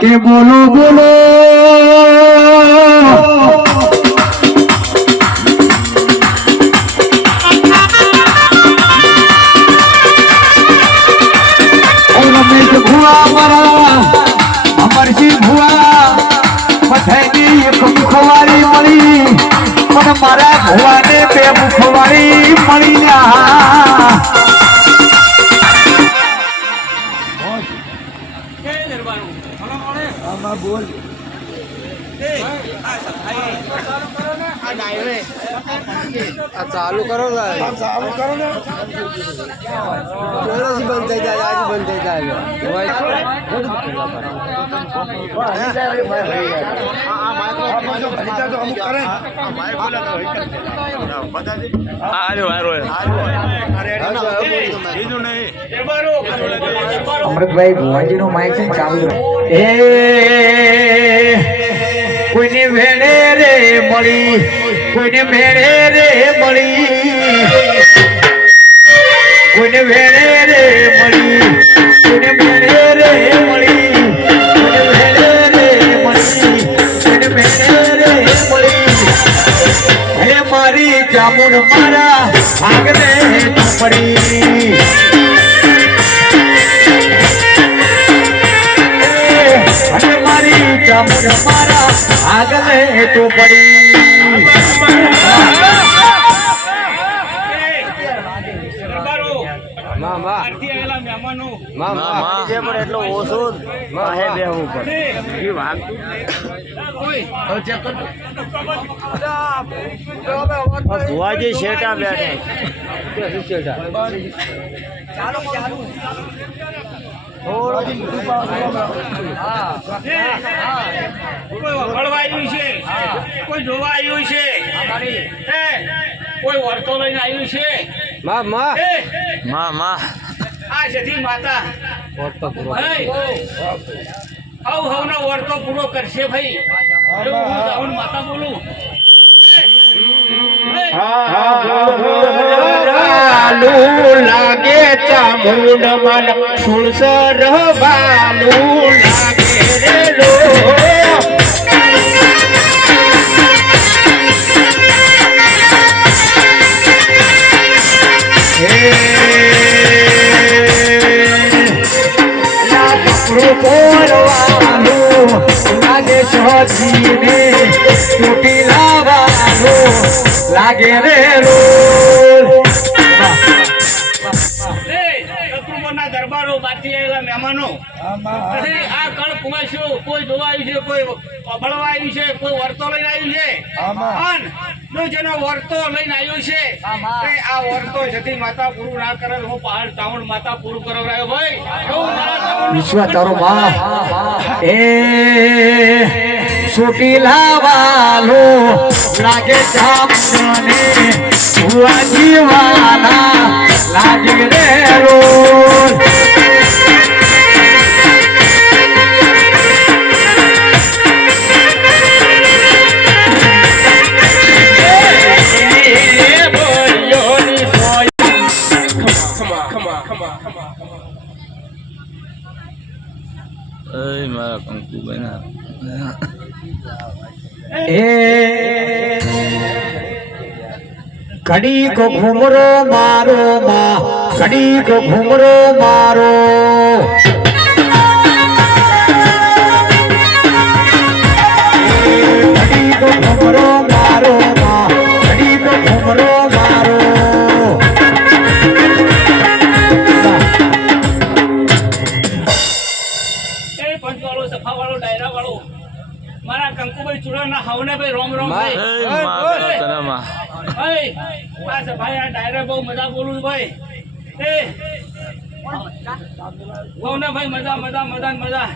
કે બોલો બોલો રમેશ ભુવા મારા અમરસિંહ ભુવા બધાની એક મુખવારી મળી પણ મારા ભુવાને બે મુખવારી મળી બોલ ચાલુ કરો ચાલુ કરો ને બંધ થઈ જાય આજે બંધ થઈ જાય અમૃતભાઈ ભુવાજી નું માઇક છે ચાલુ કોઈને ભેળે રે મળી કોઈને ભેળે રે મળી કોઈને ભેળે રે મળી કોઈને ભેળે રે મળી કોઈને ભેળે રે મળી કોઈને ભેળે રે મળી હે મારી જામુન મારા આગને પડી અને મારી જામુન મારા આગલે તો પડી ભુવાજી શેઠા બેઠે કોઈ જોવા આવ્યું છે કોઈ વર્તો લઈને આવ્યું છે આ જતી માતા હવ હવનો વર્તો પૂરો કરશે ભાઈ હું માતા બોલું લાગે ચામુંડ મન સુણસર બાલું લાગે રે લો લાગે છોજીને તૂટી લાવવાનું લાગે રે દરબારો બાકી આવેલા મહેમાનો આ કણ કુમાશું કોઈ જોવા આવ્યું છે કોઈ અભળવા આવ્યું છે કોઈ વર્તો લઈને આવ્યું છે અને જેનો વર્તો લઈને આવ્યું છે આ વર્તો જતી માતા પૂરું ના કરે હું પહાડ ચાવણ માતા પૂરું કરાવ્યો ભાઈ વિશ્વ તારો માં એ છૂટી લાવાલો લાગે જામને ભુવાજી વાલા લાગે રે રોલ મારા કંકુ બના ઘડી કો ઘુમરો મારો માં ઘડી કો ઘુમરો મારો ઘડી કો ઘુમરો મારો માં ઘડી કો ઘુમરો મારો મારા કંકુભાઈ ચુડાના હાવને ભાઈ રોમ રોમ ભાઈ ભાઈ આ ડાયરા બહુ મજા બોલું ભાઈ ભાઈ મજા મજા મજા મજા